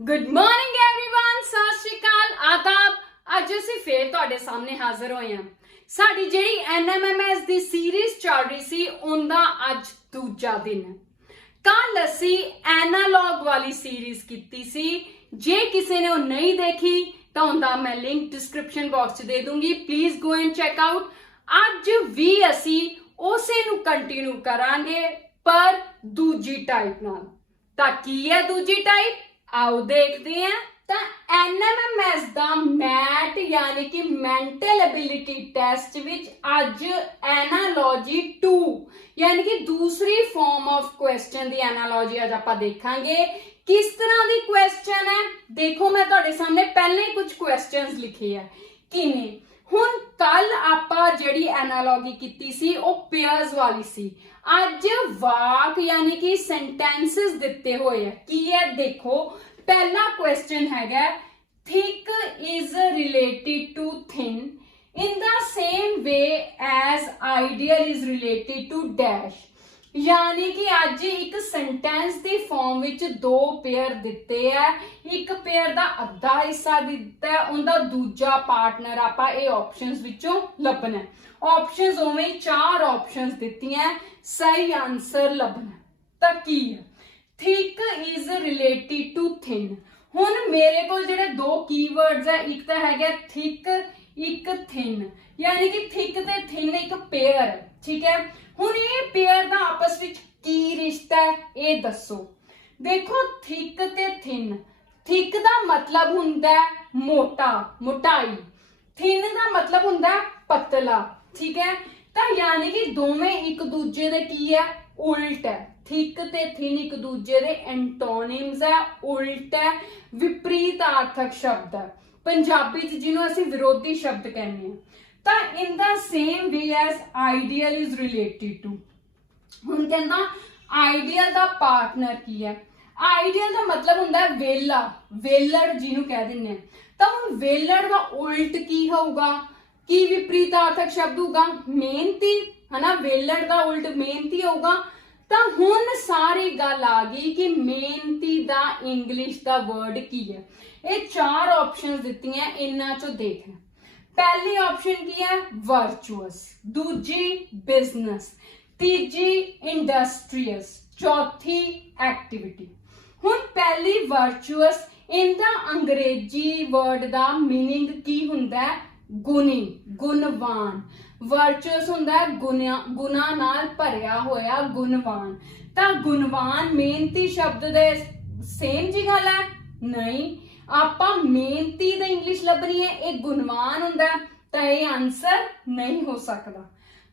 Good morning everyone, सत श्री अकाल, आदाब। ਅੱਜ ਅਸੀਂ ਫੇਰ ਤੁਹਾਡੇ ਸਾਹਮਣੇ ਹਾਜ਼ਰ ਹੋਏ ਹਾਂ। ਸਾਡੀ ਜਿਹੜੀ NMMS ਦੀ ਸੀਰੀਜ਼ ਚੱਲ ਰਹੀ ਸੀ ਉਹਦਾ ਅੱਜ ਦੂਜਾ ਦਿਨ ਹੈ। ਕੱਲ ਅਸੀਂ ਐਨਾਲੌਗ ਵਾਲੀ ਸੀਰੀਜ਼ ਕੀਤੀ ਸੀ। ਜੇ ਕਿਸੇ ਨੇ ਉਹ ਨਹੀਂ ਦੇਖੀ ਤਾਂ ਉਹਦਾ ਮੈਂ ਲਿੰਕ ਡਿਸਕ੍ਰਿਪਸ਼ਨ ਬਾਕਸ 'ਚ ਦੇ ਦੂੰਗੀ, please go and check out. ਅੱਜ ਵੀ ਅਸੀਂ ਉਸੇ ਨੂੰ ਕੰਟੀਨਿਊ ਕਰਾਂਗੇ ਪਰ ਦੂਜੀ ਟਾਈਪ ਨਾਲ। ਤਾਂ ਕੀ ਹੈ ਦੂਜੀ ਟਾਈਪ, आओ देखते हैं। तो NMMS ਦਾ मैट यानी कि मैंटल एबिलिटी टेस्ट विच अज एनालॉजी 2 यानी कि दूसरी फॉर्म ऑफ क्वेश्चन दी एनालॉजी अज आपां देखांगे। किस तरह दी क्वेश्चन है देखो, मैं तुहाडे सामने पहले कुछ क्वेश्चंस लिखे है किवें। हुण कल आपां जिहड़ी एनालॉजी कीती सी ओह पेयर्स वाली सी। अज वाक यानी कि सेंटेंसेस दिते हुए है। की है देखो, पहला क्वेश्चन हैगा thick is related to thin in the same way as ideal is related to dash. यानी कि अज एक सेंटेंस दी फॉर्म विच दो पेयर दिते है, एक पेयर दा अद्धा हिस्सा दिता है, उनका दूजा पार्टनर आपां ये ऑप्शंस विचों लभना है। ऑप्शंस उवें चार ऑप्शंस दित्तियां, सही आंसर लभना। तां की है thick is related to thin. हुण मेरे को जेडे दो कीवर्ड्स है, एक तो है थिक एक थिन, यानी कि थिक ते थिन एक पेयर है, ठीक है। हुण ये पेयर दा आपस विच की रिश्ता है ये दसो। देखो थिक ते थिन, थिक दा मतलब हुंदा है मोटा, मोटाई, थिन दा मतलब हुंदा है पतला, ठीक है। तां यानी कि दोवें एक दूजे दे की है, उल्ट है। थिक ते थिन एक दूजे दे एंटोनिम्स है, उल्ट है, विपरीतार्थक शब्द है। पंजाबी च जिन्हों असीं विरोधी शब्द कहने हैं। तां in the same way as ideal is related to. हुण कहंदा आइडियल दा पार्टनर की है। आइडियल दा मतलब हुंदा है वेला, वेलड़ जिन्हों कह दिंदे हैं। तां हुण वेलड़ दा उल्ट की होगा, की विपरीतार्थक शब्द होगा मेहनती, है ना। वेलड़ दा उल्ट मेहनती होगा। तो हुण सारी गल आ गई कि मेहनती दा इंग्लिश दा वर्ड की है। ये चार ऑप्शंस दित्ती हैं, इन्हां चों देखना। पहली ऑप्शन की है वर्चुअस, दूजी बिजनेस, तीजी इंडस्ट्रियस, चौथी एक्टिविटी। हुण पहली वर्चुअस, इनदा अंग्रेजी वर्ड दा मीनिंग की हुंदा है गुणी, गुणवान। वर्चुअस हुंदा है गुना नाल भरिया होया, गुणवान। तां गुणवान मेहनती शब्द दे सेम जी गल है नहीं, आपां मेहनती दा इंग्लिश लभनी है, ये गुणवान हुंदा है, तां ये आंसर नहीं हो सकदा।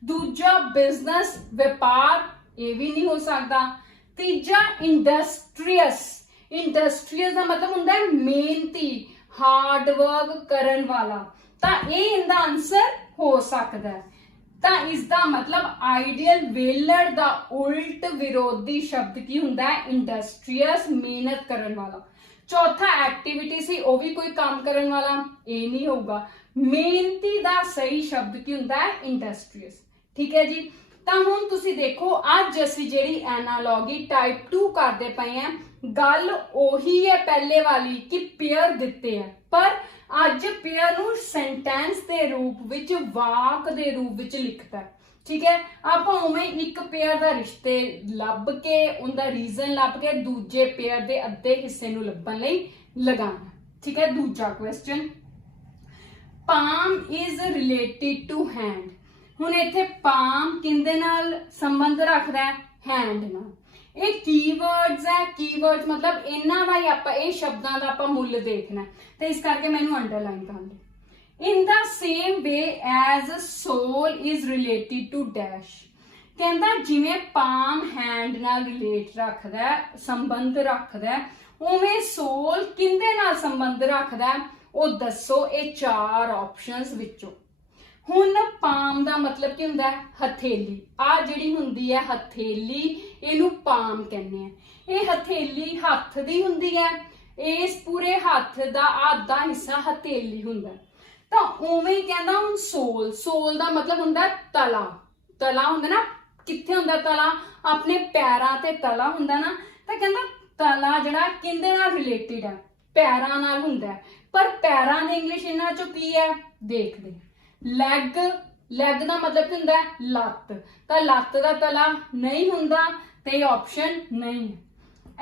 दूजा बिजनेस, व्यापार, ये भी नहीं हो सकदा। तीजा इंडस्ट्रियस, इंडस्ट्रियस दा मतलब हुंदा है मेहनती, हार्ड वर्क करन वाला, तां ये इनदा आंसर हो सकता है। तां इसदा मतलब आइडियल वेलड़ दा उल्ट विरोधी शब्द की हुंदा है इंडस्ट्रियस, मेहनत करन वाला। चौथा एक्टिविटी सी, वो भी कोई काम करन वाला, ये नहीं होगा। मेहनती दा सही शब्द की हुंदा है इंडस्ट्रियस, ठीक है जी। तां हुण तुसीं देखो अज असीं जिहड़ी एनालॉगी टाइप 2 करदे पए हैं, गल ओही है पहले वाली कि पेयर दिते हैं, पर अज पेयर नूं सेंटेंस के रूप विच, वाक दे रूप विच लिखता है, ठीक है। आपां उवें एक पेयर दा रिश्ते लभ के, उनदा रीजन लभ के दूजे पेयर दे अद्धे हिस्से नूं लभण लई लगाना, ठीक है। दूजा question, palm is related to hand. हुण इत्थे पाम किंदे नाल संबंध रखदा है, हैंड नाल। ये कीवर्ड्स है, कीवर्ड्स मतलब इन्हां दा ही आपां इह शब्दां दा आपां मुੱਲ देखना है, तो इस करके मैनूं अंडरलाइन कर लो। In the same way as sole is related to dash. कहंदा जिवें पाम हैंड नाल रिलेट रखदा है, संबंध रखदा है, उवें सोल किंदे नाल संबंध रखदा है, वो दसो ये चार ऑप्शंस विचों। हुण पाम दा मतलब की हुंदा है हथेली। आ जिहड़ी हुंदी है हथेली, इहनूं पाम कहने आ। ये हथेली हत्थ दी हुंदी है, इस पूरे हत्थ दा आधा हिस्सा हथेली हुंदा है। तां उवें कहंदा हुण सोल, सोल दा मतलब हुंदा है तला। तला हुंदा ना, कित्थे हुंदा तला, अपने पैरां ते तला हुंदा ना। तां कहंदा तला जिहड़ा किंदे नाल रिलेटेड है, ਪੈਰਾਂ ਨਾਲ ਹੁੰਦਾ ਹੈ। ਪਰ ਪੈਰਾਂ ਦੀ ਇੰਗਲਿਸ਼ ਇਹਨਾਂ ਚੋਂ ਕੀ ਹੈ ਦੇਖਦੇ ਹਾਂ। ਲੈਗ ਦਾ ਮਤਲਬ ਕੀ ਹੁੰਦਾ ਹੈ ਲੱਤ, ਤਾਂ ਲੱਤ ਦਾ ਤਲਾ ਨਹੀਂ ਹੁੰਦਾ ਤੇ ਆਪਸ਼ਨ ਨਹੀਂ ਹੈ।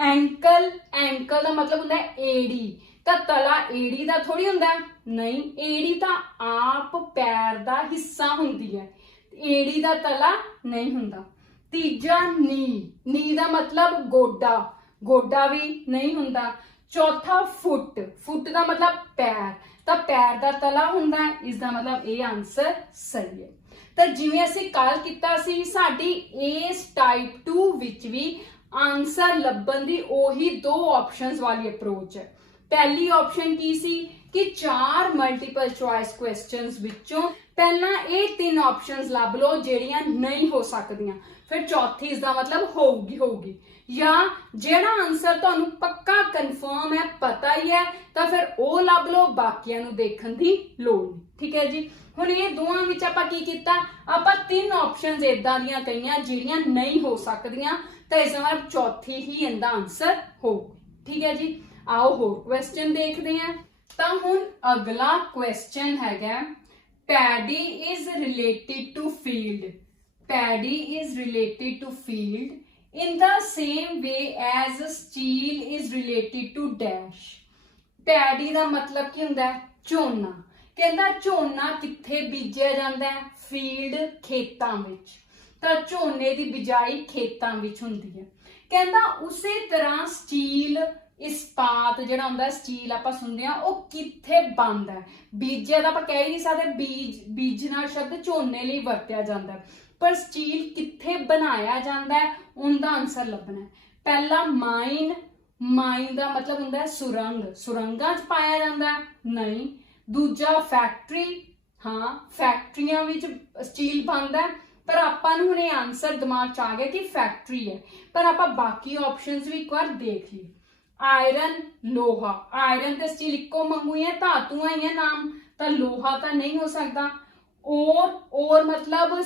ਐਂਕਲ ਦਾ ਮਤਲਬ ਹੁੰਦਾ ਹੈ ਏੜੀ, ਤਾਂ ਤਲਾ ਏੜੀ ਦਾ ਥੋੜੀ ਹੁੰਦਾ ਨਹੀਂ, ਏੜੀ ਤਾਂ ਆਪ ਪੈਰ ਦਾ ਹਿੱਸਾ ਹੁੰਦੀ ਹੈ, ਏੜੀ ਦਾ ਤਲਾ ਨਹੀਂ ਹੁੰਦਾ। ਤੀਜਾ ਨੀ ਦਾ ਮਤਲਬ ਗੋਡਾ ਵੀ ਨਹੀਂ ਹੁੰਦਾ। ਚੌਥਾ ਫੁੱਟ ਦਾ ਮਤਲਬ ਪੈਰ, ਤਾਂ ਪੈਰ ਦਾ ਤਲਾ ਹੁੰਦਾ ਹੈ, ਇਸ ਦਾ ਮਤਲਬ ਇਹ ਆਨਸਰ ਸਹੀ ਹੈ। ਤਾਂ ਜਿਵੇਂ ਅਸੀਂ ਕੱਲ ਕੀਤਾ ਸੀ, ਸਾਡੀ ਇਸ ਟਾਈਪ 2 ਵਿੱਚ ਵੀ ਆਨਸਰ ਲੱਭਣ ਦੀ ਉਹੀ 2 ਆਪਸ਼ਨਸ ਵਾਲੀ ਅਪਰੋਚ ਹੈ। ਪਹਿਲੀ ਆਪਸ਼ਨ ਕੀ ਸੀ ਕਿ 4 ਮਲਟੀਪਲ ਚੁਆਇਸ ਕੁਐਸਚਨਸ ਵਿੱਚੋਂ ਪਹਿਲਾਂ ਇਹ 3 ਆਪਸ਼ਨਸ ਲੱਭ ਲਓ ਜਿਹੜੀਆਂ ਨਹੀਂ ਹੋ ਸਕਦੀਆਂ, ਫਿਰ ਚੌਥੀ ਇਸ ਦਾ ਮਤਲਬ ਹੋਊਗੀ, ਜਾਂ ਜਿਹੜਾ ਆਨਸਰ ਤੁਹਾਨੂੰ ਪੱਕਾ ਕਨਫਰਮ ਹੈ, ਪਤਾ ਹੀ ਹੈ, ਤਾਂ ਫਿਰ ਉਹ ਲੱਭ ਲਓ, ਬਾਕੀਆਂ ਨੂੰ ਦੇਖਣ ਦੀ ਲੋੜ ਨਹੀਂ। ਠੀਕ ਹੈ ਜੀ। ਹੁਣ ਇਹ ਦੋਵਾਂ ਵਿੱਚ ਆਪਾਂ ਕੀ ਕੀਤਾ, ਆਪਾਂ 3 ਆਪਸ਼ਨਸ ਇਦਾਂ ਦੀਆਂ ਕਹੀਆਂ ਜਿਹੜੀਆਂ ਨਹੀਂ ਹੋ ਸਕਦੀਆਂ, ਤਾਂ ਇਸ ਦਾ ਮਤਲਬ ਚੌਥੀ ਹੀ ਇਹਦਾ ਆਨਸਰ ਹੋਊਗੀ। ਠੀਕ ਹੈ ਜੀ। आओ होर क्वेश्चन देखते हैं। तो हुण अगला क्वेश्चन हैगा paddy is related to field. Paddy is related to field in the same way as steel is related to dash। Paddy ਦਾ ਮਤਲਬ ਕੀ ਹੁੰਦਾ ਹੈ ਝੋਨਾ। ਕਹਿੰਦਾ ਝੋਨਾ ਕਿੱਥੇ ਬੀਜਿਆ ਜਾਂਦਾ ਹੈ ਫੀਲਡ ਖੇਤਾਂ ਵਿੱਚ, ਤਾਂ ਝੋਨੇ ਦੀ ਬਿਜਾਈ ਖੇਤਾਂ ਵਿੱਚ ਹੁੰਦੀ ਹੈ। ਕਹਿੰਦਾ ਉਸੇ ਤਰ੍ਹਾਂ ਸਟੀਲ ਇਸਪਾਤ ਜਿਹੜਾ ਹੁੰਦਾ ਸਟੀਲ ਆਪਾਂ ਸੁਣਦੇ ਆ ਉਹ ਕਿੱਥੇ ਬਣਦਾ ਹੈ। ਬੀਜਿਆ ਤਾਂ ਆਪਾਂ ਕਹਿ ਹੀ ਨਹੀਂ ਸਕਦੇ, ਬੀਜਣਾ ਸ਼ਬਦ ਝੋਨੇ ਲਈ ਵਰਤਿਆ ਜਾਂਦਾ ਹੈ, ਪਰ ਸਟੀਲ ਕਿੱਥੇ ਬਣਾਇਆ ਜਾਂਦਾ ਹੈ ਉਹਦਾ ਆਨਸਰ ਲੱਭਣਾ ਹੈ। ਪਹਿਲਾ ਮਾਈਨ ਦਾ ਮਤਲਬ ਹੁੰਦਾ ਹੈ ਸੁਰੰਗ, ਸੁਰੰਗਾਂ 'ਚ ਪਾਇਆ ਜਾਂਦਾ ਨਹੀਂ। ਦੂਜਾ ਫੈਕਟਰੀ, ਹਾਂ ਫੈਕਟਰੀਆਂ ਵਿੱਚ ਸਟੀਲ ਬਣਦਾ, ਪਰ ਆਪਾਂ ਨੂੰ ਹੁਣ ਇਹ ਆਨਸਰ ਦਿਮਾਗ 'ਚ ਆ ਗਿਆ ਕਿ ਫੈਕਟਰੀ ਹੈ, ਪਰ ਆਪਾਂ ਬਾਕੀ ਆਪਸ਼ਨਸ ਵੀ ਇੱਕ ਵਾਰ ਦੇਖ ਲਈਏ। ਆਇਰਨ ਲੋਹਾ, ਆਇਰਨ ਤੇ ਸਟੀਲ ਇੱਕੋ ਵਾਂਗੂ ਹੀ ਹੈ, ਧਾਤੂਆਂ ਹੀ ਹੈ ਨਾਮ, ਤਾਂ ਲੋਹਾ ਤਾਂ ਨਹੀਂ ਹੋ ਸਕਦਾ। ਔਰ ਮਤਲਬ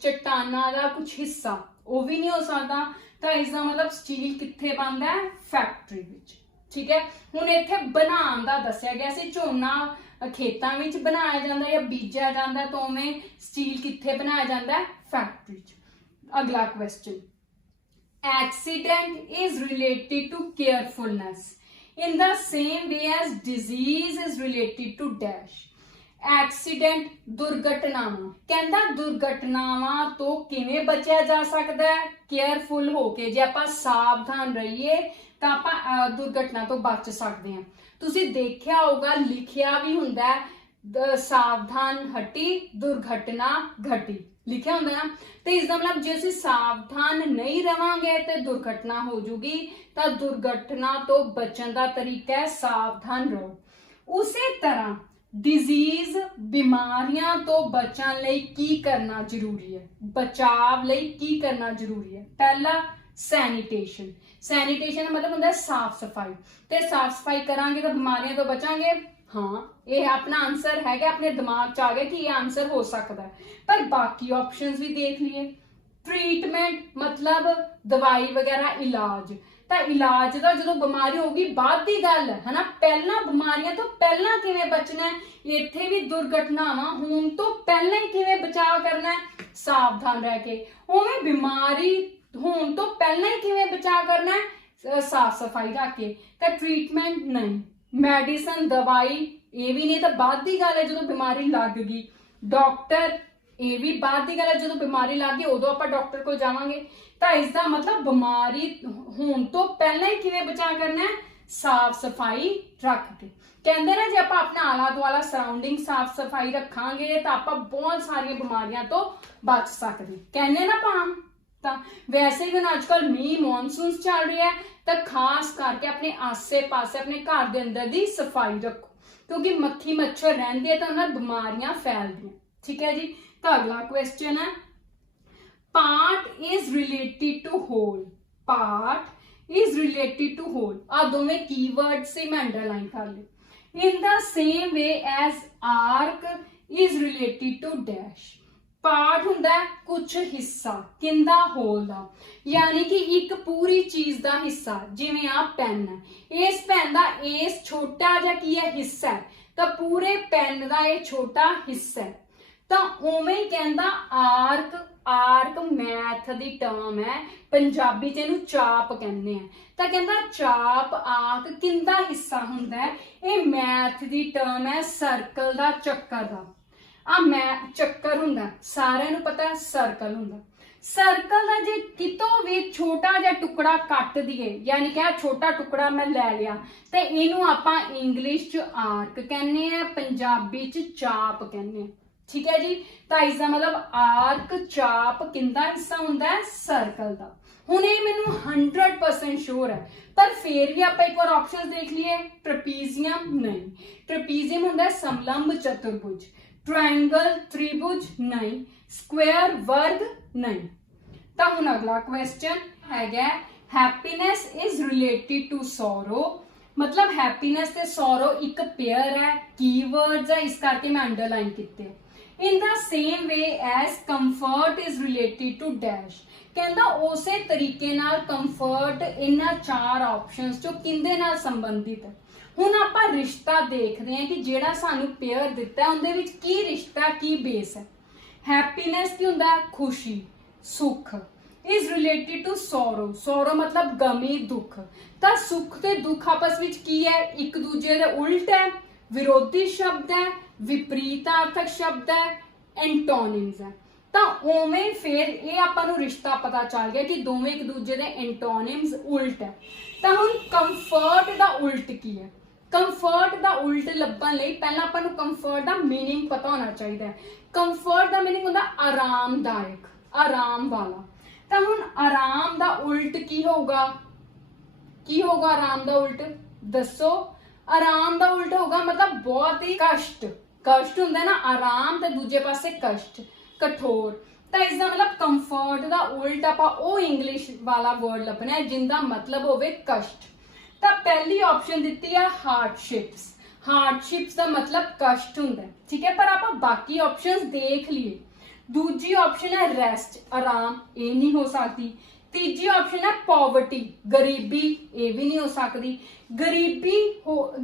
ਚਟਾਨਾਂ ਦਾ ਕੁਝ ਹਿੱਸਾ, ਉਹ ਵੀ ਨਹੀਂ ਹੋ ਸਕਦਾ, ਤਾਂ ਇਸ ਦਾ ਮਤਲਬ ਸਟੀਲ ਕਿੱਥੇ ਬਣਦਾ ਹੈ ਫੈਕਟਰੀ ਵਿੱਚ। ਠੀਕ ਹੈ। ਹੁਣ ਇੱਥੇ ਬਣਾਉਣ ਦਾ ਦੱਸਿਆ ਗਿਆ ਸੀ, ਝੋਨਾ ਖੇਤਾਂ ਵਿੱਚ ਬਣਾਇਆ ਜਾਂਦਾ ਜਾਂ ਬੀਜਿਆ ਜਾਂਦਾ, ਤਾਂ ਉਵੇਂ ਸਟੀਲ ਕਿੱਥੇ ਬਣਾਇਆ ਜਾਂਦਾ ਹੈ ਫੈਕਟਰੀ 'ਚ। ਅਗਲਾ question, accident is related to carefulness in the same way as disease is related to dash। Accident ਦੁਰਘਟਨਾਵਾਂ, ਕਹਿੰਦਾ ਦੁਰਘਟਨਾਵਾਂ ਤੋਂ ਕਿਵੇਂ ਬਚਿਆ ਜਾ ਸਕਦਾ ਹੈ ਕੇਅਰਫੁਲ ਹੋ ਕੇ। ਜੇ ਆਪਾਂ ਸਾਵਧਾਨ ਰਹੀਏ ਤਾਂ ਆਪਾਂ ਦੁਰਘਟਨਾ ਤੋਂ ਬਚ ਸਕਦੇ ਹਾਂ। ਤੁਸੀਂ ਦੇਖਿਆ ਹੋਊਗਾ ਲਿਖਿਆ ਵੀ ਹੁੰਦਾ ਹੈ ਸਾਵਧਾਨ ਹਟੀ ਦੁਰਘਟਨਾ ਘਟੀ, ਲਿਖਿਆ ਹੁੰਦਾ ਨਾ, ਤੇ ਇਸ ਦਾ ਮਤਲਬ ਜੇ ਅਸੀਂ ਸਾਵਧਾਨ ਨਹੀਂ ਰਵਾਂਗੇ ਤੇ ਦੁਰਘਟਨਾ ਹੋ ਜੂਗੀ, ਤਾਂ ਦੁਰਘਟਨਾ ਤੋਂ ਬਚਣ ਦਾ ਤਰੀਕਾ ਹੈ ਸਾਵਧਾਨ ਰਹੋ। ਉਸੇ ਤਰ੍ਹਾਂ ਡਿਜ਼ੀਜ਼ ਬਿਮਾਰੀਆਂ ਤੋਂ ਬਚਣ ਲਈ ਕੀ ਕਰਨਾ ਜ਼ਰੂਰੀ ਹੈ, ਬਚਾਵ ਲਈ ਕੀ ਕਰਨਾ ਜ਼ਰੂਰੀ ਹੈ। ਪਹਿਲਾ ਸੈਨੀਟੇਸ਼ਨ, ਸੈਨੀਟੇਸ਼ਨ ਦਾ ਮਤਲਬ ਹੁੰਦਾ ਸਾਫ ਸਫਾਈ, ਤੇ ਸਾਫ ਸਫਾਈ ਕਰਾਂਗੇ ਤਾਂ ਬਿਮਾਰੀਆਂ ਤੋਂ ਬਚਾਂਗੇ। हाँ ये अपना आंसर है, अपने दिमाग च आ गया कि ये आंसर हो सकता है, पर बाकी ऑप्शंस भी देख लिए। ट्रीटमेंट मतलब दवाई वगैरह, इलाज, तो इलाज का जो बीमारी होगी बाद की गल है ना, पहला बीमारियां तो पहला किवें बचना है, इत्थे भी दुर्घटनावां होण तो पहला ही किवें बचाव करना है सावधान रह के, उवें बीमारी होण तो पहला ही किवें बचाव करना है साफ सफाई रख के। तो ट्रीटमेंट नहीं, ਮੈਡੀਸਨ ਦਵਾਈ ਇਹ ਵੀ ਨਹੀਂ, ਤਾਂ ਬਾਅਦ ਦੀ ਗੱਲ ਹੈ ਜਦੋਂ ਬਿਮਾਰੀ ਲੱਗ ਗਈ। ਡਾਕਟਰ ਇਹ ਵੀ ਬਾਅਦ ਦੀ ਗੱਲ ਹੈ, ਜਦੋਂ ਬਿਮਾਰੀ ਲੱਗ ਗਈ ਉਦੋਂ ਆਪਾਂ ਡਾਕਟਰ ਕੋਲ ਜਾਵਾਂਗੇ। ਤਾਂ ਇਸ ਦਾ ਮਤਲਬ ਬਿਮਾਰੀ ਹੋਣ ਤੋਂ ਪਹਿਲਾਂ ਹੀ ਕਿਵੇਂ ਬਚਾਅ ਕਰਨਾ ਹੈ ਸਾਫ ਸਫਾਈ ਰੱਖ ਕੇ। ਕਹਿੰਦੇ ਨਾ ਜੇ ਆਪਾਂ ਆਪਣਾ ਆਲਾ ਦੁਆਲਾ ਸਰਾਊਂਡਿੰਗ ਸਾਫ ਸਫਾਈ ਰੱਖਾਂਗੇ ਤਾਂ ਆਪਾਂ ਬਹੁਤ ਸਾਰੀਆਂ ਬਿਮਾਰੀਆਂ ਤੋਂ ਬਚ ਸਕਦੇ। ਕਹਿੰਦੇ ਨਾ ਭਾਮ, ਤਾਂ ਵੈਸੇ ਵੀ ਅੱਜ ਕੱਲ ਮੀਂਹ ਮੌਨਸੂਨ ਚੱਲ ਰਿਹਾ ਹੈ, ਤਾਂ ਖਾਸ ਕਰਕੇ ਆਪਣੇ ਆਸੇ ਪਾਸੇ ਆਪਣੇ ਘਰ ਦੇ ਅੰਦਰ ਦੀ ਸਫਾਈ ਰੱਖੋ, ਕਿਉਂਕਿ ਮੱਖੀ ਮੱਛਰ ਰਹਿੰਦੇ ਤਾਂ ਉਹਨਾਂ ਬਿਮਾਰੀਆਂ ਫੈਲਦੀਆਂ। ਠੀਕ ਹੈ ਜੀ। ਤਾਂ ਅਗਲਾ ਕੁਐਸਚਨ ਹੈ part is related to whole. Part is related to whole, ਆ ਦੋਵੇਂ ਕੀਵਰਡ ਸੀ, ਮੈਂ ਅੰਡਰਲਾਈਨ ਕਰ ਲਏ। In the same way as arc is related to dash. Part ਹੁੰਦਾ ਹੈ ਕੁਝ ਹਿੱਸਾ, ਕਿੰਦਾ ਹੋਲ ਦਾ, ਯਾਨੀ ਕਿ ਇੱਕ ਪੂਰੀ ਚੀਜ਼ ਦਾ ਹਿੱਸਾ। ਜਿਵੇਂ ਆ ਪੈਨ ਹੈ, ਇਸ ਪੈਨ ਦਾ ਇਸ ਛੋਟਾ ਜਿਹਾ ਕੀ ਹੈ ਹਿੱਸਾ ਹੈ, ਤਾਂ ਪੂਰੇ ਪੈਨ ਦਾ ਇਹ ਛੋਟਾ ਹਿੱਸਾ ਹੈ। ਤਾਂ ਉਵੇਂ ਹੀ ਕਹਿੰਦਾ ਆਰਕ, ਆਰਕ ਮੈਥ ਦੀ ਟਰਮ ਹੈ, ਪੰਜਾਬੀ ਚ ਇਹਨੂੰ ਚਾਪ ਕਹਿੰਦੇ ਆ। ਤਾਂ ਕਹਿੰਦਾ ਚਾਪ ਆਰਕ ਕਿੰਦਾ ਹਿੱਸਾ ਹੁੰਦਾ ਹੈ, ਇਹ ਮੈਥ ਦੀ ਟਰਮ ਹੈ ਸਰਕਲ ਦਾ, ਚੱਕਰ ਦਾ। ਆ ਮੈਂ ਚੱਕਰ ਹੁੰਦਾ, ਸਾਰਿਆਂ ਨੂੰ ਪਤਾ ਹੈ ਸਰਕਲ ਹੁੰਦਾ। ਸਰਕਲ ਦਾ ਜੇ ਕਿਤੋਂ ਵੀ ਛੋਟਾ ਜਿਹਾ ਟੁਕੜਾ ਕੱਟ ਦਈਏ, ਯਾਨੀ ਕਿ ਆ ਛੋਟਾ ਟੁਕੜਾ ਮੈਂ ਲੈ ਲਿਆ, ਤੇ ਇਹਨੂੰ ਆਪਾਂ ਇੰਗਲਿਸ਼ ਚ ਆਰਕ ਕਹਿੰਦੇ ਆ, ਪੰਜਾਬੀ ਚ ਚਾਪ ਕਹਿੰਦੇ ਆ। ਠੀਕ ਹੈ ਜੀ, ਤਾਂ ਇਸ ਦਾ ਮਤਲਬ ਆਰਕ ਚਾਪ ਕਿੰਦਾ ਹਿੱਸਾ ਹੁੰਦਾ ਹੈ, ਸਰਕਲ ਦਾ। ਹੁਣ ਇਹ ਮੈਨੂੰ 100% ਸ਼ੋਰ ਹੈ, ਪਰ ਫੇਰ ਵੀ ਆਪਾਂ ਇੱਕ ਵਾਰ ਆਪਸ਼ਨਸ ਦੇਖ ਲਈਏ। ਟ੍ਰਪੀਜ਼ੀਅਮ ਨਹੀਂ, ਟ੍ਰਪੀਜ਼ੀਅਮ ਹੁੰਦਾ ਸਮਲੰਬ ਚਤੁਰਭੁਜ। ट्रायंगल त्रिभुज नहीं, स्क्वायर वर्ग नहीं। तो हुण अगला क्वेश्चन है happiness is related to sorrow, मतलब हैप्पीनेस ते सौरो एक पेयर है, कीवर्ड्स है, इस करके मैं अंडरलाइन किए। In the same way as comfort is related to dash, कहंदा उसे तरीके नाल कंफर्ट इन्हां चार ऑप्शंस चों किंदे नाल संबंधित है। ਹੁਣ ਆਪਾਂ ਰਿਸ਼ਤਾ ਦੇਖਦੇ ਹਾਂ ਕਿ ਜਿਹੜਾ ਸਾਨੂੰ ਪੇਅਰ ਦਿੱਤਾ ਉਹਦੇ ਵਿੱਚ ਕੀ ਰਿਸ਼ਤਾ, ਕੀ ਬੇਸ ਹੈ। ਹੈਪੀਨੈਸ ਕੀ ਹੁੰਦਾ, ਖੁਸ਼ੀ, ਸੁੱਖ। Is related to sorrow, sorrow मतलब ਗਮੀ, ਦੁੱਖ। ਤਾਂ ਸੁੱਖ ਤੇ ਦੁੱਖ ਆਪਸ ਵਿੱਚ ਕੀ ਹੈ, ਇੱਕ ਦੂਜੇ ਦੇ ਉਲਟ ਹੈ, ਵਿਰੋਧੀ ਸ਼ਬਦ ਹੈ, ਵਿਪਰੀਤਾਰਥਕ ਸ਼ਬਦ ਹੈ, ਐਂਟੋनिम्स ਹੈ। ਤਾਂ ਉਵੇਂ ਫਿਰ ਇਹ ਆਪਾਂ ਨੂੰ ਰਿਸ਼ਤਾ ਪਤਾ ਚੱਲ ਗਿਆ ਕਿ ਦੋਵੇਂ ਇੱਕ ਦੂਜੇ ਦੇ ਐਂਟੋनिम्स ਉਲਟ ਹੈ। ਤਾਂ ਹੁਣ ਕੰਫਰਟ ਦਾ ਉਲਟ ਕੀ ਹੈ, ਕੰਫਰਟ ਦਾ ਉਲਟ ਲੱਭਣ ਲਈ ਪਹਿਲਾਂ ਆਪਾਂ ਨੂੰ ਕੰਫਰਟ ਦਾ ਮੀਨਿੰਗ ਪਤਾ ਹੋਣਾ ਚਾਹੀਦਾ ਹੈ। ਕੰਫਰਟ ਦਾ ਮੀਨਿੰਗ ਹੁੰਦਾ ਆਰਾਮਦਾਇਕ, ਆਰਾਮ ਵਾਲਾ। ਤਾਂ ਹੁਣ ਆਰਾਮ ਦਾ ਉਲਟ ਕੀ ਹੋਊਗਾ, ਕੀ ਹੋਊਗਾ ਆਰਾਮ ਦਾ ਉਲਟ ਦੱਸੋ। ਆਰਾਮ ਦਾ ਉਲਟ ਹੋਊਗਾ मतलब ਬਹੁਤ ਹੀ ਕਸ਼ਟ, ਕਸ਼ਟ ਹੁੰਦਾ ਨਾ ਆਰਾਮ ਤੇ ਦੂਜੇ ਪਾਸੇ ਕਸ਼ਟ, ਕਠੋਰ। ਤਾਂ ਇਸ ਦਾ मतलब ਕੰਫਰਟ ਦਾ ਉਲਟ ਆਪਾਂ ਉਹ ਇੰਗਲਿਸ਼ ਵਾਲਾ ਵਰਡ ਲੱਭਣਾ ਹੈ ਜਿੰਦਾ मतलब ਹੋਵੇ ਕਸ਼ਟ। ਤਾਂ ਪਹਿਲੀ ਆਪਸ਼ਨ ਦਿੱਤੀ ਹੈ ਹਾਰਡਸ਼ਿਪਸ, ਹਾਰਡਸ਼ਿਪਸ ਦਾ मतलब ਕਸ਼ਟ ਹੁੰਦਾ, ਠੀਕ ਹੈ। ਪਰ ਆਪਾਂ ਬਾਕੀ ਆਪਸ਼ਨਸ ਦੇਖ ਲਈਏ। ਦੂਜੀ ਆਪਸ਼ਨ ਹੈ ਰੈਸਟ, ਆਰਾਮ, ਇਹ ਨਹੀਂ ਹੋ ਸਕਦੀ। ਤੀਜੀ ਆਪਸ਼ਨ ਹੈ ਪੋਵਰਟੀ, ਗਰੀਬੀ, ਇਹ ਵੀ ਨਹੀਂ ਹੋ ਸਕਦੀ।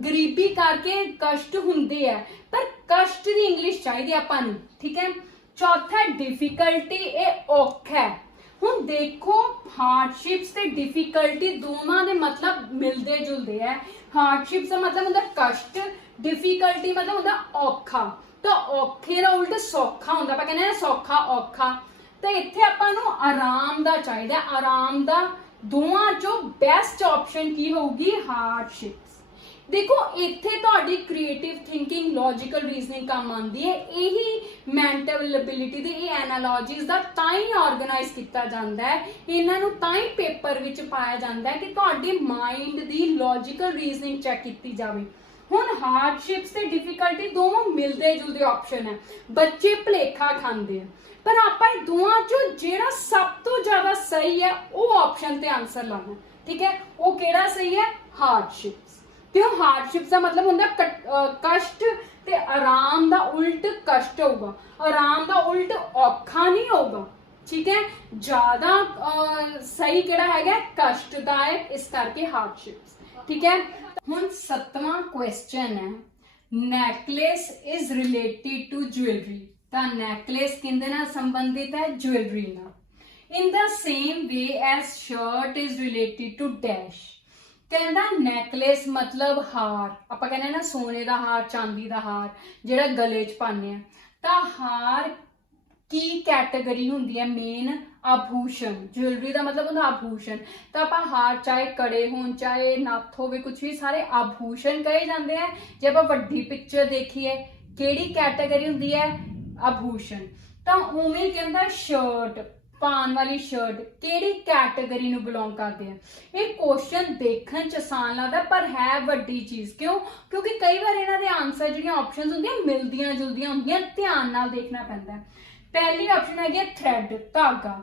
ਗਰੀਬੀ ਕਰਕੇ ਕਸ਼ਟ ਹੁੰਦੇ ਆ, ਪਰ ਕਸ਼ਟ ਦੀ ਇੰਗਲਿਸ਼ ਚਾਹੀਦੀ ਆਪਾਂ ਨੂੰ, ਠੀਕ ਹੈ। ਚੌਥਾ डिफिकल्टी, ਇਹ ਔਖਾ ਹੈ। ਹੁਣ ਦੇਖੋ ਹਾਰਡਸ਼ਿਪਸ ਤੇ डिफिकल्टी ਦੋਵਾਂ ਦੇ मतलब ਮਿਲਦੇ ਜੁਲਦੇ ਹੈ। ਹਾਰਡਸ਼ਿਪਸ ਦਾ मतलब ਹੁੰਦਾ ਕਸ਼ਟ, डिफिकल्टी मतलब ਹੁੰਦਾ ਔਖਾ। ਤਾਂ ਔਖੇ ਦਾ ਉਲਟ ਸੌਖਾ ਹੁੰਦਾ, ਆਪਾਂ ਕਹਿੰਦੇ ਆ ਸੌਖਾ ਔਖਾ। ਤਾਂ ਇੱਥੇ ਆਪਾਂ ਨੂੰ ਆਰਾਮ ਦਾ ਚਾਹੀਦਾ, ਆਰਾਮ ਦਾ। ਦੋਵਾਂ ਚੋਂ ਬੈਸਟ ਆਪਸ਼ਨ ਕੀ ਹੋਊਗੀ, ਹਾਰਡਸ਼ਿਪਸ। देखो इत्थे तुहाडी क्रिएटिव थिंकिंग, लॉजिकल रीजनिंग काम आती है। यही मैंटल एबिलिटी दे एनालॉजीज दा ताई ऑर्गेनाइज किया जाता है, इन्हां नूं ताई पेपर विच पाया जाता है कि तुहाडे माइंड दी लॉजिकल रीजनिंग चेक की जाए। हुण हार्डशिप्स ते डिफिकल्टी दोनों मिलते जुलते ऑप्शन है, बच्चे भुलेखा खांदे हैं, पर आपां दोवां चों जिहड़ा सब तो ज्यादा सही है वो ऑप्शन ते आंसर लाना, ठीक है। वो किहड़ा सही है, हार्डशिप्स। क्यों हार्डशिप्स का मतलब होंगे कष्ट, ते आराम का उल्ट कष्ट होगा, आराम का उल्ट औखा नहीं होगा, ठीक है। ज्यादा सही किहड़ा है कष्टदायक, इस करके हार्डशिप्स, ठीक है। हुण 7वां क्वेश्चन है necklace is related to jewellery. तो नेकलेस किंदे नाल संबंधित है, ज्वेलरी नाल। In the same way as shirt is related to dash. कहना नैकलेस मतलब हार, आप कहने ना सोने का हार, चांदी का हार जिहड़ा गले च पाने। तो हार की कैटेगरी होंदी है, मेन आभूषण। ज्वेलरी का मतलब होंदा आभूषण। तो आप हार चाहे कड़े होण, चाहे नत्थ होवे, कुछ भी सारे आभूषण कहे जाते हैं। जे आप वड्डी पिक्चर देखिए किहड़ी कैटेगरी होंदी है, आभूषण। तो उवें कहंदा शर्ट, पान वाली शर्ट किहड़ी कैटेगरी नूं बिलोंग करदे हैं। ये क्वेश्चन देखण च आसान लगदा पर है वड्डी चीज़। क्यों? क्योंकि कई बार इन्हां दे आंसर जिहड़ियां ऑप्शनस हुंदियां मिलदियां जुलदियां हुंदियां, ध्यान नाल देखना पैंदा है। पहली ऑप्शन है थ्रैड, धागा।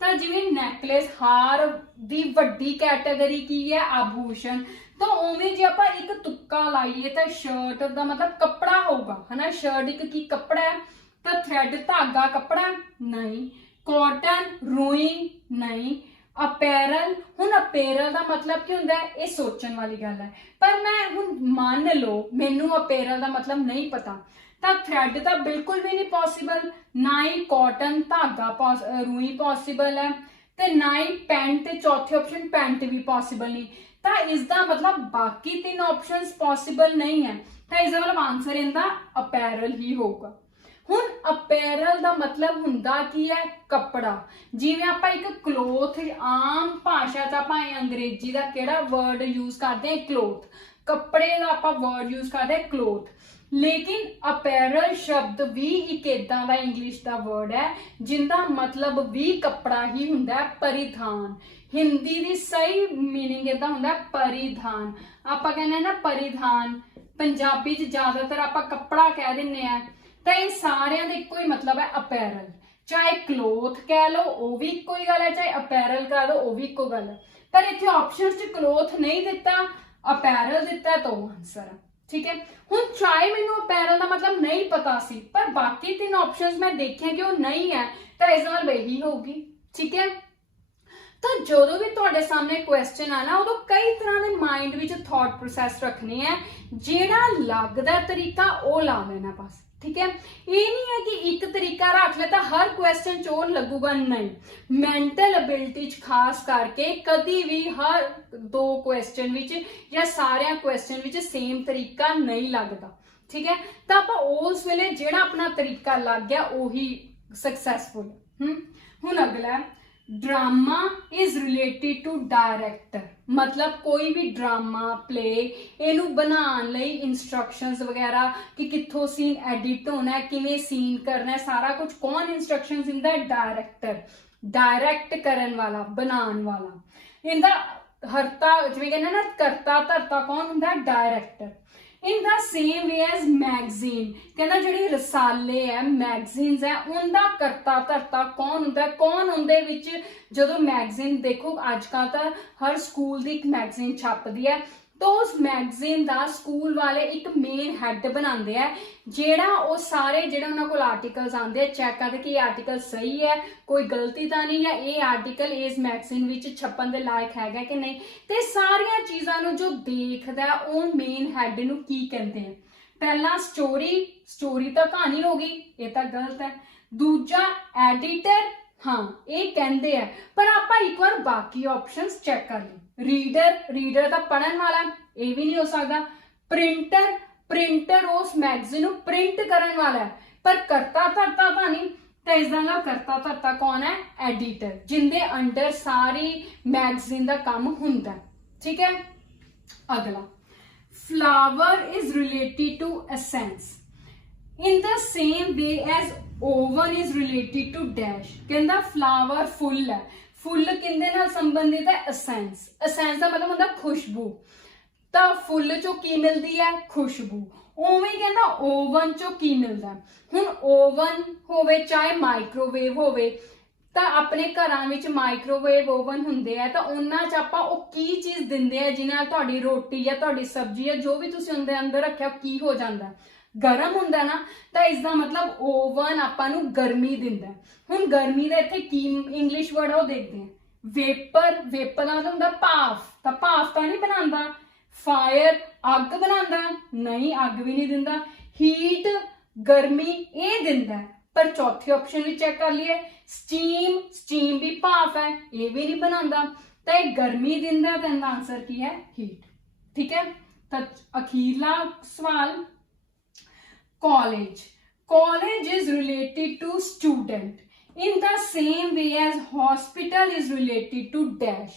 तो जिवें नैकलेस हार दी वड्डी कैटेगरी की है, आभूषण। तो उवें जे आपां एक तुक्का लाइए तो शर्ट दा मतलब कपड़ा होगा, है ना। शर्ट एक की कपड़ा है, ਤਾਂ ਥ੍ਰੈਡ ਧਾਗਾ ਕੱਪੜਾ ਨਹੀਂ, ਕਾਟਨ ਰੂਈ ਨਹੀਂ, ਅਪੈਰਲ। ਹੁਣ ਅਪੈਰਲ ਦਾ ਮਤਲਬ ਕੀ ਹੁੰਦਾ ਹੈ, ਇਹ ਸੋਚਣ ਵਾਲੀ ਗੱਲ ਹੈ। ਪਰ ਮੈਂ ਹੁਣ ਮੰਨ ਲਓ ਮੈਨੂੰ ਅਪੈਰਲ ਦਾ ਮਤਲਬ ਨਹੀਂ ਪਤਾ, ਤਾਂ ਥ੍ਰੈਡ ਤਾਂ ਬਿਲਕੁਲ ਵੀ ਨਹੀਂ ਪੋਸੀਬਲ, ਨਾ ਹੀ ਕਾਟਨ ਧਾਗਾ ਰੂਈ ਪੋਸੀਬਲ ਹੈ, ਤੇ ਨਾ ਹੀ ਪੈਂਟ, ਚੌਥੇ ਆਪਸ਼ਨ ਪੈਂਟ ਵੀ ਪੋਸੀਬਲ ਨਹੀਂ। ਤਾਂ ਇਸ ਦਾ ਮਤਲਬ ਬਾਕੀ ਤਿੰਨ ਆਪਸ਼ਨਸ ਪੋਸੀਬਲ ਨਹੀਂ ਹੈ, ਤਾਂ ਇਸ ਦਾ ਮਤਲਬ ਆਨਸਰ ਇਹਦਾ ਅਪੈਰਲ ਹੀ ਹੋਊਗਾ। ਹੁਣ ਅਪੈਰਲ ਦਾ ਮਤਲਬ ਹੁੰਦਾ ਕੀ ਹੈ, ਕੱਪੜਾ। ਜਿਵੇਂ ਆਪਾਂ ਇੱਕ ਕਲੋਥ, ਆਮ ਭਾਸ਼ਾ 'ਚ ਆਪਾਂ ਅੰਗਰੇਜ਼ੀ ਦਾ ਕਿਹੜਾ ਵਰਡ ਯੂਜ਼ ਕਰਦੇ ਹਾਂ, ਕਲੋਥ। ਕੱਪੜੇ ਦਾ ਆਪਾਂ ਵਰਡ ਯੂਜ਼ ਕਰਦੇ ਹਾਂ ਕਲੋਥ। ਲੇਕਿਨ ਅਪੈਰਲ ਸ਼ਬਦ ਵੀ ਇੱਕ ਏਦਾਂ ਦਾ ਇੰਗਲਿਸ਼ ਦਾ ਵਰਡ ਹੈ ਜਿੰਦਾ ਮਤਲਬ ਵੀ ਕੱਪੜਾ ਹੀ ਹੁੰਦਾ ਹੈ, ਪਰਿਧਾਨ। ਹਿੰਦੀ ਦੀ ਸਹੀ ਮੀਨਿੰਗ ਇਹਦਾ ਹੁੰਦਾ ਪਰਿਧਾਨ। ਆਪਾਂ ਕਹਿੰਦੇ ਨਾ ਪਰਿਧਾਨ, ਪੰਜਾਬੀ 'ਚ ਜ਼ਿਆਦਾਤਰ ਆਪਾਂ ਕੱਪੜਾ ਕਹਿ ਦਿੰਦੇ ਆ। ਤਾਂ ਇਹ ਸਾਰਿਆਂ ਦਾ ਇੱਕੋ ਹੀ ਮਤਲਬ ਹੈ ਅਪੈਰਲ। ਚਾਹੇ ਕਲੋਥ ਕਹਿ ਲਓ ਉਹ ਵੀ ਇੱਕੋ ਹੀ ਗੱਲ ਹੈ, ਚਾਹੇ ਅਪੈਰਲ ਕਹਿ ਲਓ ਉਹ ਵੀ ਇੱਕੋ ਗੱਲ ਹੈ। ਪਰ ਇੱਥੇ ਆਪਸ਼ਨਸ 'ਚ ਕਲੋਥ ਨਹੀਂ ਦਿੱਤਾ, ਅਪੈਰਲ ਦਿੱਤਾ, ਤਾਂ ਉਹ ਆਨਸਰ ਹੈ। ਠੀਕ ਹੈ। ਹੁਣ ਚਾਹੇ ਮੈਨੂੰ ਅਪੈਰਲ ਦਾ ਮਤਲਬ ਨਹੀਂ ਪਤਾ ਸੀ, ਪਰ ਬਾਕੀ ਤਿੰਨ ਆਪਸ਼ਨਸ ਮੈਂ ਦੇਖਿਆ ਕਿ ਉਹ ਨਹੀਂ ਹੈ, ਤਾਂ ਇਸ ਨਾਲ ਇਹੀ ਹੋਊਗੀ। ਠੀਕ ਹੈ। ਤਾਂ ਜਦੋਂ ਵੀ ਤੁਹਾਡੇ ਸਾਹਮਣੇ ਕੁਐਸਚਨ ਆ ਨਾ, ਉਦੋਂ ਕਈ ਤਰ੍ਹਾਂ ਦੇ ਮਾਈਂਡ ਵਿੱਚ ਥਾਟ ਪ੍ਰੋਸੈਸ ਰੱਖਣੇ ਆ। ਜਿਹੜਾ ਲੱਗਦਾ ਤਰੀਕਾ ਉਹ ਲਾ ਲੈਣਾ ਬਸ। ਠੀਕ ਹੈ। ਇਹ ਨਹੀਂ ਹੈ ਕਿ ਇੱਕ ਤਰੀਕਾ ਰੱਖ ਲੈ ਤਾਂ ਹਰ ਕੁਐਸਚਨ 'ਚ ਉਹ ਲੱਗੂਗਾ, ਨਹੀਂ। ਮੈਂਟਲ ਐਬਿਲਿਟੀ 'ਚ ਖਾਸ ਕਰਕੇ ਕਦੀ ਵੀ ਹਰ ਦੋ ਕੁਐਸਚਨ ਵਿੱਚ ਜਾਂ ਸਾਰਿਆਂ ਕੁਐਸਚਨ ਵਿੱਚ ਸੇਮ ਤਰੀਕਾ ਨਹੀਂ ਲੱਗਦਾ। ਠੀਕ ਹੈ। ਤਾਂ ਆਪਾਂ ਉਸ ਵੇਲੇ ਜਿਹੜਾ ਆਪਣਾ ਤਰੀਕਾ ਲੱਗ ਗਿਆ ਉਹੀ ਸਕਸੈਸਫੁਲ। ਹੁਣ ਅਗਲਾ drama is related to director. मतलब कोई भी ड्रामा प्ले इनू बनाने लई इंस्ट्रक्शंस वगैरह कि कित्थों सीन एडिट होना है, किवें सीन करना है, सारा कुछ कौन इंस्ट्रक्शंस दिंदा है, डायरेक्टर। डायरेक्ट करन वाला, बनाने वाला। इनदा हरता जिवें कहंदे ना करता धरता कौन हुंदा है, director. In the same way as magazine, कहना जिहड़े रसाले है, मैगजीन्स है, उनका करता धरता कौन हुंदा है, कौन उनदे विच जदों मैगजीन देखो अजकल तो हर स्कूल की एक मैगजीन छपदी है, तो उस मैगजीन का स्कूल वाले एक मेन हैड बनाते हैं, जेड़ा वो सारे जेड़ा उन्हां कोल आर्टिकल्स आते हैं चैक करते कि ये आर्टिकल सही है, कोई गलती तो नहीं है, ये आर्टिकल इस मैगजीन विच छपन दे लायक हैगा कि नहीं। ते सारियां चीज़ां नूं जो देखदा है वो मेन हैड नूं की कहंदे हैं। पहला स्टोरी, स्टोरी तो कहानी होगी, ये तो गलत है। दूजा एडिटर, हाँ ये कहते हैं, पर आपां एक बार बाकी ऑप्शंस चेक कर लें। रीडर, रीडर तो पढ़न वाला, ये भी नहीं हो सकता। प्रिंटर, प्रिंटर उस मैगजीन को प्रिंट करन वाला है, पर करता धरता तो नहीं। तो इसका करता धरता कौन है, एडिटर, जिंदे अंडर सारी मैगजीन का काम हुंदा। ठीक है। अगला flower is related to essence in the same way as oven is related to dash. कहंदा फ्लावर फुल है, फुल किंदे नाल संबंधित है, एसेंस। एसेंस का मतलब होंदा खुशबू। तो फुल चो की मिलती है, खुशबू। उवें कहंदा ओवन चो की मिलता। हुण ओवन होवे चाहे माइक्रोवेव होवे, तो अपने घरां विच माइक्रोवेव ओवन हुंदे आ, तो उन्हां च आपां ओह की चीज़ दिंदे आ जिन्हां नाल तुहाडी रोटी या तुहाडी सब्जी या जो भी तुसीं उहदे अंदर रखिआ की हो जांदा, गरम हुंदा ना। तो इसका मतलब ओवन आपां नूं गर्मी दिंदा। हुण गर्मी दा इत्थे की इंग्लिश वर्ड वो देखते हैं, वेपर। वेपर का मतलब हुंदा भाफ, तो भाफ तो नहीं बनांदा। फायर अग बनांदा नहीं, अग भी नहीं दिंदा। हीट गर्मी ये दिंदा है। पर चौथे ऑप्शन भी चेक कर लिए, स्टीम, स्टीम भी भाफ है, ये भी नहीं बनांदा, तो ये गर्मी दिंदा। तो इनका आंसर की है, हीट। ठीक है। तो अखीरला सवाल, college. College is related to student in the same way as hospital is related to dash।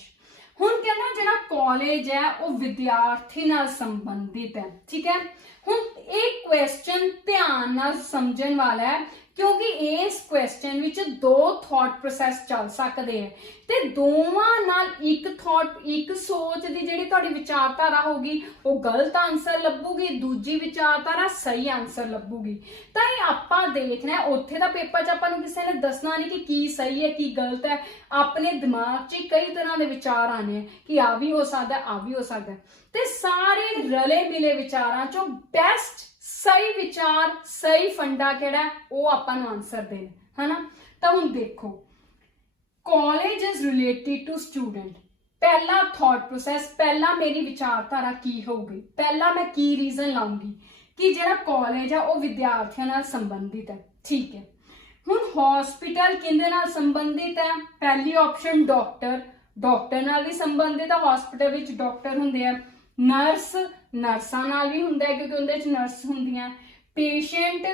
हुण कहना जिहड़ा कॉलेज है वो विद्यार्थी नाल संबंधित है। ठीक है। हुण एक क्वेश्चन ध्यान नाल समझण वाला है, क्योंकि इस क्वेश्चन विच दो थॉट प्रोसैस चल सकते हैं, ते दोवां नाल एक थॉट, एक सोच दी जिहड़ी तुहाडी विचारधारा होगी वो गलत आंसर लभूगी, दूजी विचारधारा सही आंसर लभूगी। तो ये आपां देखना है, उत्थे दा पेपर च आपां नूं किसी ने दसना नहीं कि सही है की गलत है। अपने दिमाग च कई तरह के विचार आने हैं कि आ भी हो सकता है, आ भी हो सकता है, ते सारे रले मिले विचारां चों बेस्ट ਸਹੀ ਵਿਚਾਰ ਸਹੀ ਫੰਡਾ ਕਿਹੜਾ ਹੈ, ਉਹ ਆਪਾਂ ਨੂੰ ਆਨਸਰ ਦੇਣਾ ਹੈ ਨਾ। ਤਾਂ ਹੁਣ ਦੇਖੋ, college is related to student. ਪਹਿਲਾ ਥਾਟ ਪ੍ਰੋਸੈਸ, ਪਹਿਲਾ ਮੇਰੀ ਵਿਚਾਰਧਾਰਾ ਕੀ ਹੋਊਗੀ, ਪਹਿਲਾ ਮੈਂ ਕੀ ਰੀਜ਼ਨ ਲਾਉਂਗੀ ਕਿ ਜਿਹੜਾ ਕਾਲਜ ਆ ਉਹ ਵਿਦਿਆਰਥੀਆਂ ਨਾਲ ਸੰਬੰਧਿਤ ਹੈ। ਠੀਕ ਹੈ, ਹੁਣ ਹਸਪੀਟਲ ਕਿਹਦੇ ਨਾਲ ਸੰਬੰਧਿਤ ਹੈ? ਪਹਿਲੀ ਆਪਸ਼ਨ ਡਾਕਟਰ, ਡਾਕਟਰ ਨਾਲ ਵੀ ਸੰਬੰਧਿਤ ਹੈ, ਹਸਪੀਟਲ ਵਿੱਚ ਡਾਕਟਰ ਹੁੰਦੇ ਆ। ਨਰਸ, ਨਰਸਾਂ ਨਾਲ ਵੀ ਹੁੰਦਾ ਹੈ ਕਿਉਂਕਿ ਉਹਦੇ ਵਿੱਚ ਨਰਸ ਹੁੰਦੀਆਂ। ਪੇਸ਼ੈਂਟ,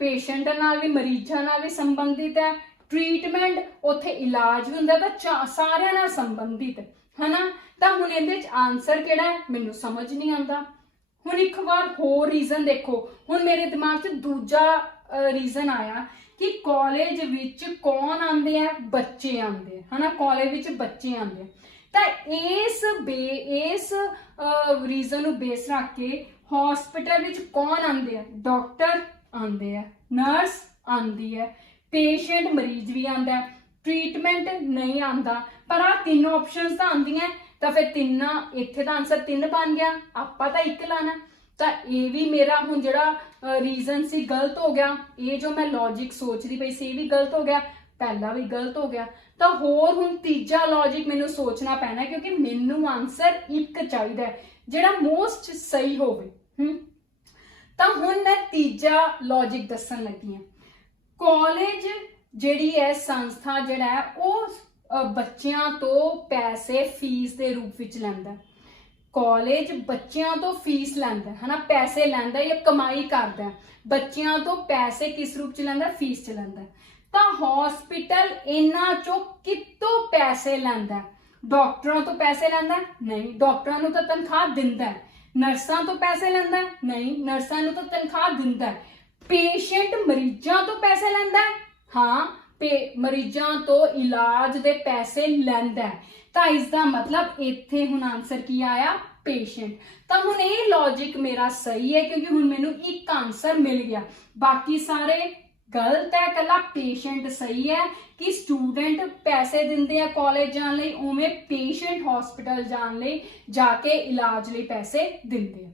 ਪੇਸ਼ੈਂਟ ਨਾਲ ਵੀ, ਮਰੀਜ਼ਾਂ ਨਾਲ ਵੀ ਸੰਬੰਧਿਤ ਹੈ। ਟ੍ਰੀਟਮੈਂਟ, ਉੱਥੇ ਇਲਾਜ ਹੁੰਦਾ, ਤਾਂ ਸਾਰਿਆਂ ਨਾਲ ਸੰਬੰਧਿਤ ਹੈ ਨਾ। ਤਾਂ ਹੁਣ ਇਹਦੇ ਵਿੱਚ ਆਨਸਰ ਕਿਹੜਾ ਹੈ ਮੈਨੂੰ ਸਮਝ ਨਹੀਂ ਆਉਂਦਾ। ਹੁਣ ਇੱਕ ਵਾਰ ਹੋਰ ਰੀਜ਼ਨ ਦੇਖੋ, ਹੁਣ ਮੇਰੇ ਦਿਮਾਗ 'ਚ ਦੂਜਾ ਰੀਜ਼ਨ ਆਇਆ ਕਿ ਕਾਲਜ ਵਿੱਚ ਕੌਣ ਆਉਂਦੇ ਆ? ਬੱਚੇ ਆਉਂਦੇ ਹੈ ਨਾ, ਕਾਲਜ ਵਿੱਚ ਬੱਚੇ ਆਉਂਦੇ ਆ। ਤਾਂ ਇਸ ਰੀਜ਼ਨ ਨੂੰ ਬੇਸ ਰੱਖ ਕੇ ਹਸਪੀਟਲ ਵਿੱਚ ਕੌਣ ਆਉਂਦੇ ਆ? ਡਾਕਟਰ ਆਉਂਦੇ ਆ, ਨਰਸ ਆਉਂਦੀ ਹੈ, ਪੇਸ਼ੈਂਟ ਮਰੀਜ਼ ਵੀ ਆਉਂਦਾ, ਟ੍ਰੀਟਮੈਂਟ ਨਹੀਂ ਆਉਂਦਾ। ਪਰ ਆਹ ਤਿੰਨ ਆਪਸ਼ਨਸ ਤਾਂ ਆਉਂਦੀਆਂ, ਤਾਂ ਫਿਰ ਤਿੰਨਾਂ, ਇੱਥੇ ਦਾ ਆਨਸਰ 3 ਬਣ ਗਿਆ, ਆਪਾਂ ਤਾਂ 1 ਲਾਣਾ। ਤਾਂ ਇਹ ਵੀ ਮੇਰਾ ਹੁਣ ਜਿਹੜਾ ਰੀਜ਼ਨ ਸੀ ਗਲਤ ਹੋ ਗਿਆ। ਇਹ ਜੋ ਮੈਂ ਲੌਜਿਕ ਸੋਚਦੀ ਪਈ ਸੀ ਇਹ ਵੀ ਗਲਤ ਹੋ ਗਿਆ, ਪਹਿਲਾ ਵੀ ਗਲਤ ਹੋ ਗਿਆ। ਤਾਂ ਹੋਰ ਹੁਣ ਤੀਜਾ ਲੌਜਿਕ ਮੈਨੂੰ ਸੋਚਣਾ ਪੈਣਾ ਕਿਉਂਕਿ ਮੈਨੂੰ ਆਨਸਰ 1 ਚਾਹੀਦਾ ਜਿਹੜਾ ਮੋਸਟ ਸਹੀ ਹੋਵੇ। ਤਾਂ ਹੁਣ ਮੈਂ ਤੀਜਾ ਲੌਜਿਕ ਦੱਸਣ ਲੱਗੀ ਹਾਂ। ਕਾਲਜ ਜਿਹੜੀ ਹੈ ਸੰਸਥਾ ਜਿਹੜਾ ਹੈ ਉਹ ਬੱਚਿਆਂ ਤੋਂ ਪੈਸੇ ਫੀਸ ਦੇ ਰੂਪ ਵਿੱਚ ਲੈਂਦਾ। ਕਾਲਜ ਬੱਚਿਆਂ ਤੋਂ ਫੀਸ ਲੈਂਦਾ ਹੈ ਨਾ, ਪੈਸੇ ਲੈਂਦਾ ਜਾਂ ਕਮਾਈ ਕਰਦਾ। ਬੱਚਿਆਂ ਤੋਂ ਪੈਸੇ ਕਿਸ ਰੂਪ ਚ ਲੈਂਦਾ? ਫੀਸ ਚ ਲੈਂਦਾ। ਤਾਂ ਹਸਪੀਟਲ ਇਹਨਾਂ ਚੋਂ ਕਿੱਥੋਂ ਪੈਸੇ ਲੈਂਦਾ? ਡਾਕਟਰਾਂ ਤੋਂ ਪੈਸੇ ਲੈਂਦਾ? ਨਹੀਂ, ਡਾਕਟਰਾਂ ਨੂੰ ਤਾਂ ਤਨਖਾਹ ਦਿੰਦਾ। ਨਰਸਾਂ ਤੋਂ ਪੈਸੇ ਲੈਂਦਾ? ਨਹੀਂ, ਨਰਸਾਂ ਨੂੰ ਤਾਂ ਤਨਖਾਹ ਦਿੰਦਾ। ਪੇਸ਼ੈਂਟ ਮਰੀਜ਼ਾਂ ਤੋਂ ਪੈਸੇ ਲੈਂਦਾ? ਹਾਂ, ਮਰੀਜ਼ਾਂ ਤੋਂ ਇਲਾਜ ਦੇ ਪੈਸੇ ਲੈਂਦਾ। ਤਾਂ ਇਸ ਦਾ ਮਤਲਬ ਇੱਥੇ ਹੁਣ ਆਨਸਰ ਕੀ ਆਇਆ? ਪੇਸ਼ੈਂਟ। ਤਾਂ ਹੁਣ ਇਹ ਲੌਜਿਕ ਮੇਰਾ ਸਹੀ ਹੈ ਕਿਉਂਕਿ ਹੁਣ ਮੈਨੂੰ 1 ਆਨਸਰ ਮਿਲ ਗਿਆ, ਬਾਕੀ ਸਾਰੇ ਗਲਤ ਹੈ। ਕੱਲਾ ਪੇਸ਼ੈਂਟ ਸਹੀ ਹੈ ਕਿ ਸਟੂਡੈਂਟ ਪੈਸੇ ਦਿੰਦੇ ਆ ਕਾਲਜ ਜਾਣ ਲਈ, ਉਵੇਂ ਪੇਸ਼ੈਂਟ ਹਸਪੀਟਲ ਜਾਣ ਲਈ ਜਾ ਕੇ ਇਲਾਜ ਲਈ ਪੈਸੇ ਦਿੰਦੇ ਆ।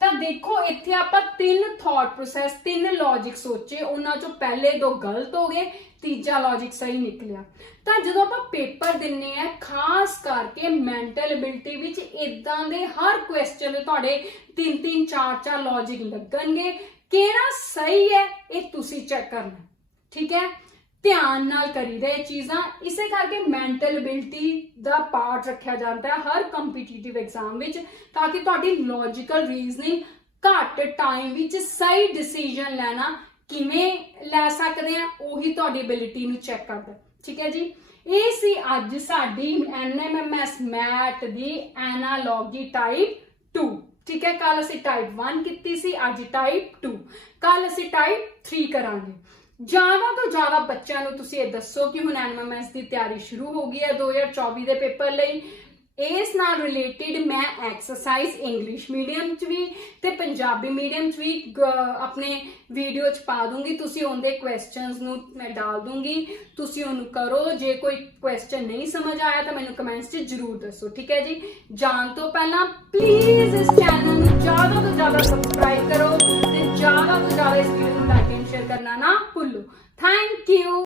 ਤਾਂ ਦੇਖੋ ਇੱਥੇ ਆਪਾਂ 3 ਥਾਟ ਪ੍ਰੋਸੈਸ, 3 ਲੌਜਿਕ ਸੋਚੇ, ਉਹਨਾਂ ਚੋਂ ਪਹਿਲੇ 2 ਗਲਤ ਹੋ ਗਏ, ਤੀਜਾ ਲੌਜਿਕ ਸਹੀ ਨਿਕਲਿਆ। ਤਾਂ ਜਦੋਂ ਆਪਾਂ ਪੇਪਰ ਦਿੰਨੇ ਆ, ਖਾਸ ਕਰਕੇ ਮੈਂਟਲ ਐਬਿਲਿਟੀ ਵਿੱਚ ਇਦਾਂ ਦੇ ਹਰ ਕੁਐਸਚਨ ਦੇ ਤੁਹਾਡੇ 3-3 4-4 ਲੌਜਿਕ ਲੱਗਣਗੇ। ਕਿਹੜਾ ਸਹੀ ਹੈ ਇਹ ਤੁਸੀਂ ਚੈੱਕ ਕਰਨਾ, ਠੀਕ ਹੈ। ਧਿਆਨ ਨਾਲ ਕਰੀਦਾ ਇਹ ਚੀਜ਼ਾਂ, ਇਸੇ ਕਰਕੇ ਮੈਂਟਲ ਐਬਿਲਿਟੀ ਦਾ ਪਾਰਟ ਰੱਖਿਆ ਜਾਂਦਾ ਹੈ ਹਰ ਕੰਪੀਟੀਟਿਵ ਐਗਜ਼ਾਮ ਵਿੱਚ, ਤਾਂ ਕਿ ਤੁਹਾਡੀ ਲੌਜੀਕਲ ਰੀਜ਼ਨਿੰਗ ਘੱਟ ਟਾਈਮ ਵਿੱਚ ਸਹੀ ਡਿਸੀਜਨ ਲੈਣਾ ਕਿਵੇਂ ਲੈ ਸਕਦੇ ਆ, ਉਹੀ ਤੁਹਾਡੀ ਐਬਿਲਿਟੀ ਨੂੰ ਚੈੱਕ ਕਰਦਾ। ਠੀਕ ਹੈ ਜੀ, ਇਹ ਸੀ ਅੱਜ ਸਾਡੀ NMMS ਮੈਥ ਦੀ ਐਨਾਲੋਜੀ ਟਾਈਪ 2। ਠੀਕ ਹੈ, ਕੱਲ ਅਸੀਂ ਟਾਈਪ 1 ਕੀਤੀ ਸੀ, ਅੱਜ ਟਾਈਪ 2, ਕੱਲ ਅਸੀਂ ਟਾਈਪ 3 ਕਰਾਂਗੇ। ਜ਼ਿਆਦਾ ਤੋਂ ਜ਼ਿਆਦਾ ਬੱਚਿਆਂ ਨੂੰ ਤੁਸੀਂ ਇਹ ਦੱਸੋ ਕਿ ਹੁਣ NMMS ਦੀ ਤਿਆਰੀ ਸ਼ੁਰੂ ਹੋ ਗਈ ਹੈ 2024 ਦੇ ਪੇਪਰ ਲਈ। ਇਸ ਨਾਲ ਰਿਲੇਟਿਡ ਮੈਂ ਐਕਸਰਸਾਈਜ਼ ਇੰਗਲਿਸ਼ ਮੀਡੀਅਮ 'ਚ ਵੀ ਤੇ ਪੰਜਾਬੀ ਮੀਡੀਅਮ 'ਚ ਵੀ ਆਪਣੇ ਵੀਡੀਓ 'ਚ ਪਾ ਦੂੰਗੀ। ਤੁਸੀਂ ਉਹਦੇ ਕੁਐਸਚਨਸ ਨੂੰ ਮੈਂ ਡਾਲ ਦੂੰਗੀ, ਤੁਸੀਂ ਉਹਨੂੰ ਕਰੋ। ਜੇ ਕੋਈ ਕੁਐਸਚਨ ਨਹੀਂ ਸਮਝ ਆਇਆ ਤਾਂ ਮੈਨੂੰ ਕਮੈਂਟਸ 'ਚ ਜ਼ਰੂਰ ਦੱਸੋ। ਠੀਕ ਹੈ ਜੀ, ਜਾਣ ਤੋਂ ਪਹਿਲਾਂ ਪਲੀਜ਼ ਇਸ ਚੈਨਲ ਨੂੰ ਜ਼ਿਆਦਾ ਤੋਂ ਜ਼ਿਆਦਾ ਸਬਸਕ੍ਰਾਈਬ ਕਰੋ ਤੇ ਜ਼ਿਆਦਾ ਤੋਂ ਜ਼ਿਆਦਾ ਇਸ ਵੀਡੀਓ ਨੂੰ ਲਾਈਕ ਐਂਡ ਸ਼ੇਅਰ ਕਰਨਾ ਨਾ ਭੁੱਲੋ। Thank you.